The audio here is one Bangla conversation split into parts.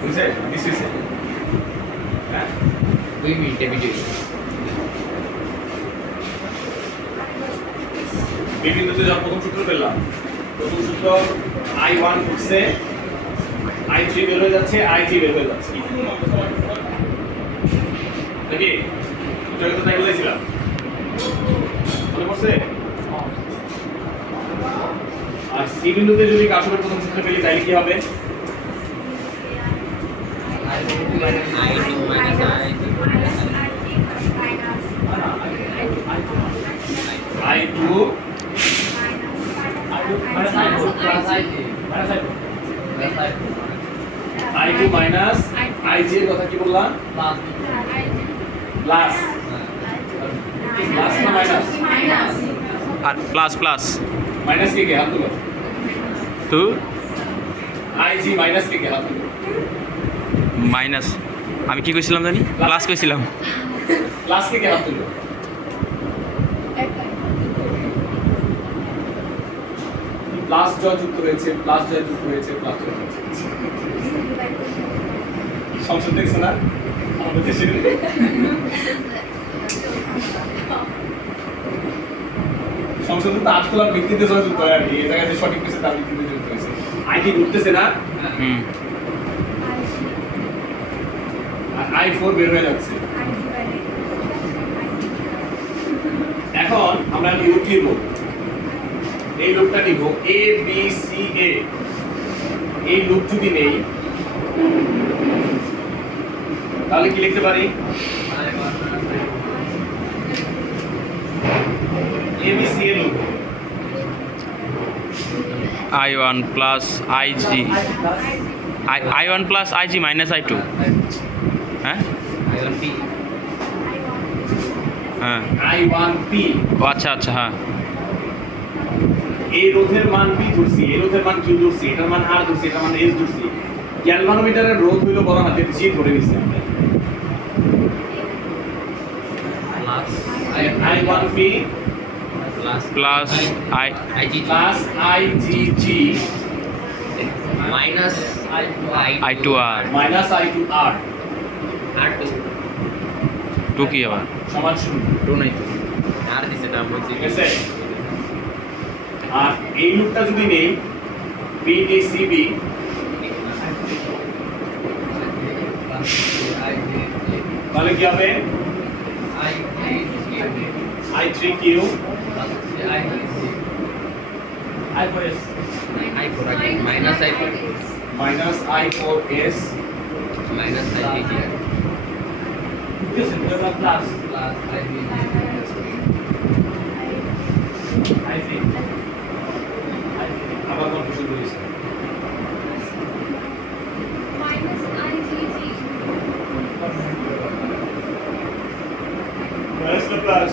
বুঝছে দিস হইছে হ্যাঁ 2 মিনিটে ভিডিও বিবিন্দুতে যখন প্রথম সূত্র পেলাম প্রথম সূত্র I1 হচ্ছে I3 বের হয়ে যাচ্ছে I3 বের হয়ে যাচ্ছে নাকি এটা তো তাই বলেছিলাম মনে পড়ছে আর সি বিন্দুতে যদি কাশনের প্রথম সূত্র পেলি তাহলে কি হবে I2 I2 মাইনাস IG এর কথা কি বললাম প্লাস প্লাস না মাইনাস আর প্লাস প্লাস মাইনাস কে হাত তুলো তো IG মাইনাস কে হাত তুলো মাইনাস আমি কি কইছিলাম জানি প্লাস কইছিলাম প্লাস কে হাত তুলো প্লাস জয় যুক্ত হয়েছে প্লাস জয় যুক্ত হয়েছে প্লাস জয় যুক্ত হয়েছে সংশোধন দেখছো না আমাদের দেশে সংশোধন তো আজকাল ভিত্তিতে জয় যুক্ত হয় আর কি এই জায়গায় যে সঠিক পেছে তার ভিত্তিতে যুক্ত হয়েছে আইটি ঘুরতেছে না হুম আর I4 বের হয়ে যাচ্ছে এখন আমরা লুপ নিব এই লুপটা নিব A B C A এই লুপ যদি নেই তাহলে কি লিখতে পারি A B C A loop I1 plus IG I1 plus IG minus I2 হ্যাঁ I1P হ্যাঁ I1P ও আচ্ছা আচ্ছা হ্যাঁ এই রোধের মান P ধরছি এই রোধের মান Q ধরছি এটার মান R ধরছি এটার মান S ধরছি গ্যালভানোমিটারের রোধ হইলো বড় হাতের G ধরে নিছি আমরা plus I1P plus IG plus IGG minus I2R minus I2R R2 টু কি আবার সমান 0 2 নাই আর দিছে এটা বলছি ঠিক আছে আর এই লুপটা যদি নেই BDCB তাহলে কি হবে I3Q I4S minus I4 minus I4S minus IG plus plus IG I3 আবার কনফিউশন করেছে প্লাস না প্লাস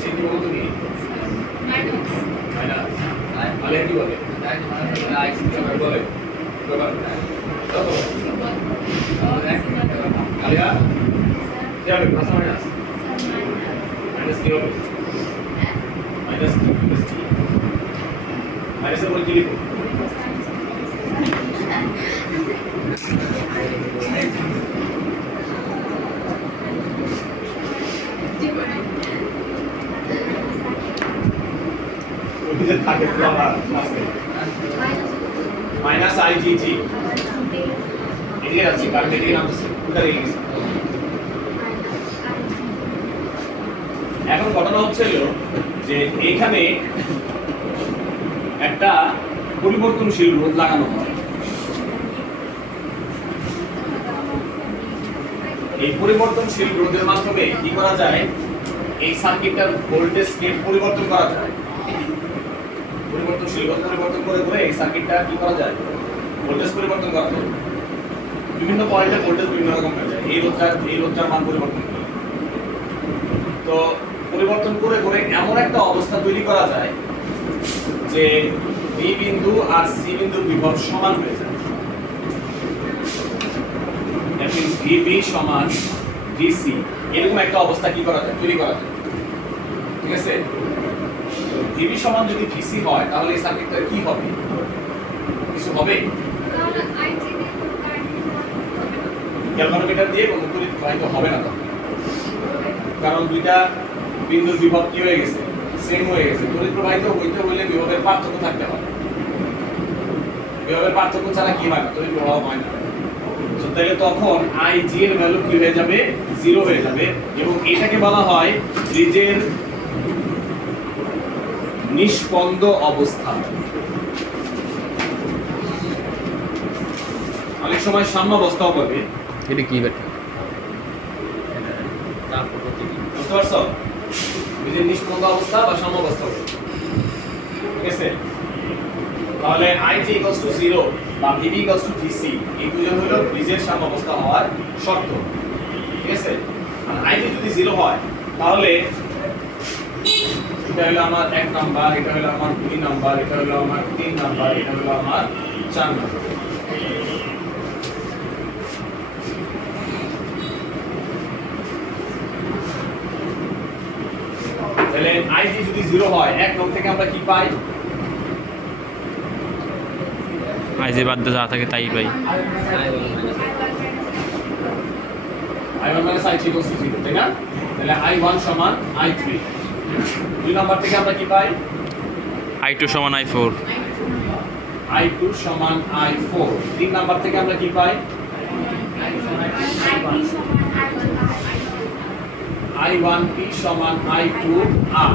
সেটি বলতো কি মাইনাস তাহলে কি বলে বলে ব্যাপার কত কালিয়া কি হবে প্লাস মাইনাস মাইনাস কি হবে মাইনাস কি মাইনাসের পরে কি লিখো মাইনাস IGG এদিকে যাচ্ছি কারণ এদিকে নামতেছে কোথা থেকে গেছে এখন ঘটনা হচ্ছে যে এখানে একটা পরিবর্তনশীল রোধ লাগানো হয় এই পরিবর্তনশীল রোধের মাধ্যমে কি করা যায় এই সার্কিটটার ভোল্টেজকে পরিবর্তন করা যায় পরিবর্তনশীল রোধ পরিবর্তন করে করে এই সার্কিটটা কি করা যায় ভোল্টেজ পরিবর্তন করা যায় বিভিন্ন পয়েন্টে ভোল্টেজ বিভিন্ন রকম হয়ে যায় এই রোধটার মান পরিবর্তন করে তো পরিবর্তন করে করে এমন একটা অবস্থা তৈরি করা যায় যে বি বিন্দু আর সি বিন্দুর বিভব সমান হয়ে যায় দ্যাট মিন্স VB সমান ভিসি, এরকম একটা অবস্থা কি করা যায়, তৈরি করা যায়। ঠিক আছে, ভিবি সমান যদি ভিসি হয় তাহলে এই সার্কিটটা কি হবে, কিছু হবে? গ্যালভানোমিটার দিয়ে কোনো তড়িৎ প্রবাহিত হবে না তখন, কারণ দুইটা বিন্দুর বিভব কি হয়ে গেছে, সেম হয়ে গেছে। তড়িৎ প্রবাহিত হইতে হইলে বিভবের পার্থক্য থাকতে হবে, বিভবের পার্থক্য ছাড়া কি হয় না, তড়িৎ প্রবাহ হয় না। তাহলে তখন IG এর ভ্যালু কি হয়ে যাবে, 0 হয়ে যাবে, এবং এটাকে বলা হয় ব্রিজের নিষ্পন্দ অবস্থা। অনেক সময় সাম্যাবস্থাও বলবে, এটা কি ব্যাটা? বুঝতে পারছো? ব্রিজের নিষ্পন্দ অবস্থা বা সাম্যাবস্থা বলবে। ঠিক আছে, তাহলে IG = 0 বা VB = VC, এই দুটো হলো ব্রিজের সাম্যাবস্থা হওয়ার শর্ত। ঠিক আছে, আর IG যদি 0 হয় তাহলে এটা হলো আমার 1 নাম্বার, এটা হলো আমার 2 নাম্বার, এটা হলো আমার 3 নাম্বার, এটা হলো আমার 4 নাম্বার। তাহলে IG যদি 0 হয়, 1 নং থেকে আমরা কি পাই? আই যে বাদ যা থাকে তাই পাই। I1 - I3 = 0, তাই না? তাহলে I1 সমান I3। 2 নাম্বার থেকে আমরা কি পাই? I2 সমান I4। I2 সমান I4। 3 নাম্বার থেকে আমরা কি পাই? I1P সমান I2R।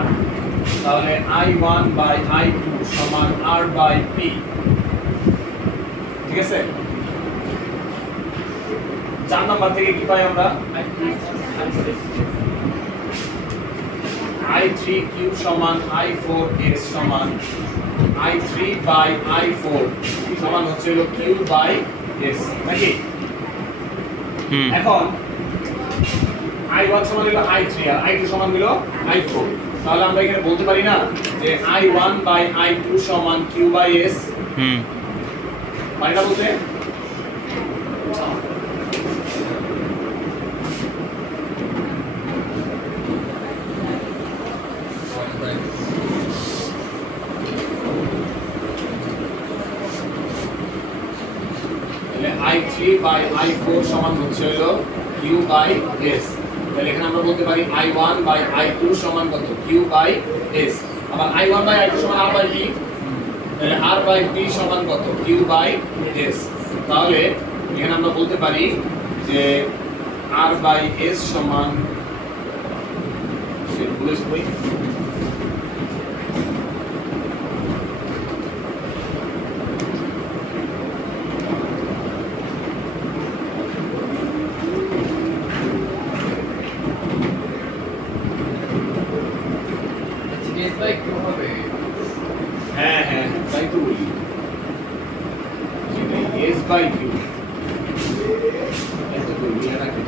তাহলে I1/I2 সমান R/P। ঠিক আছে, 4 নাম্বার থেকে কি পাই আমরা? I3Q সমান I4S সমান I3/I4 সমান হচ্ছে হলো Q/S, নাকি? এখন I1 সমান হলো I3 আর I2 সমান হলো I4, তাহলে আমরা এখানে বলতে পারি না যে I1/I2 সমান Q/S? পারি না বলতে? I3/I4 সমান হচ্ছে হলো Q/S। তাহলে এখানে আমরা বলতে পারি I1/I2 সমান কত, Q/S। আবার I1/I2 সমান R/P, তাহলে R/P সমান কত, Q/S। তাহলে এখানে আমরা বলতে পারি যে R/S সমান, সেটা বলেছি বই, হ্যাঁ তাই তো বলি, S/Q এত বলি এটা কি?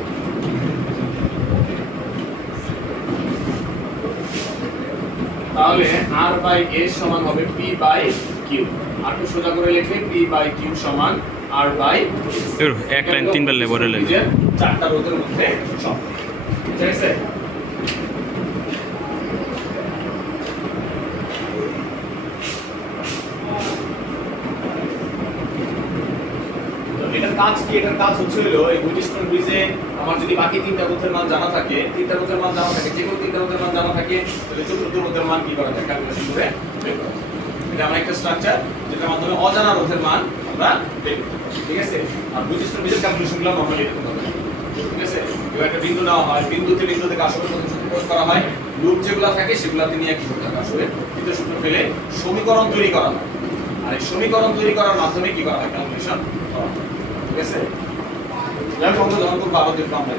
তাহলে R/S সমান হবে P/Q, আর একটু সোজা করে লিখলে P/Q সমান R/S। এক লাইন 3 বার লেবরে লাগে, 4টা রোধের মধ্যে সব। ঠিক আছে, এটার কাজ কি? এটার কাজ হচ্ছে হলো এই হুইটস্টোন ব্রিজে আমার যদি বাকি 3টা রোধের মান জানা থাকে, 3টা রোধের মান জানা থাকে, যে কোনো 3টা রোধের মান জানা থাকে, তাহলে চতুর্থ রোধের মান কি করা যায়, ক্যালকুলেশন করে বের করা যায়। এটা আমার একটা স্ট্রাকচার যেটার মাধ্যমে অজানা রোধের মান আমরা বের করি। ঠিক আছে, আর হুইটস্টোন ব্রিজের ক্যালকুলেশনগুলো নরমালি এরকম হবে। ঠিক আছে, এবার একটা বিন্দু নেওয়া হয়, বিন্দু থেকে আসলে প্রথম সূত্র প্রয়োগ করা হয়, লুপ যেগুলো থাকে সেগুলোতে নিয়ে কি করতে হবে, আসলে দ্বিতীয় সূত্র ফেলে সমীকরণ তৈরি করা হয়, আর এই সমীকরণ তৈরি করার মাধ্যমে কি করা হয়, ক্যালকুলেশন করা হয়। ঠিক আছে, যাই হোক, যখন খুব ভালো দেখবো আমরা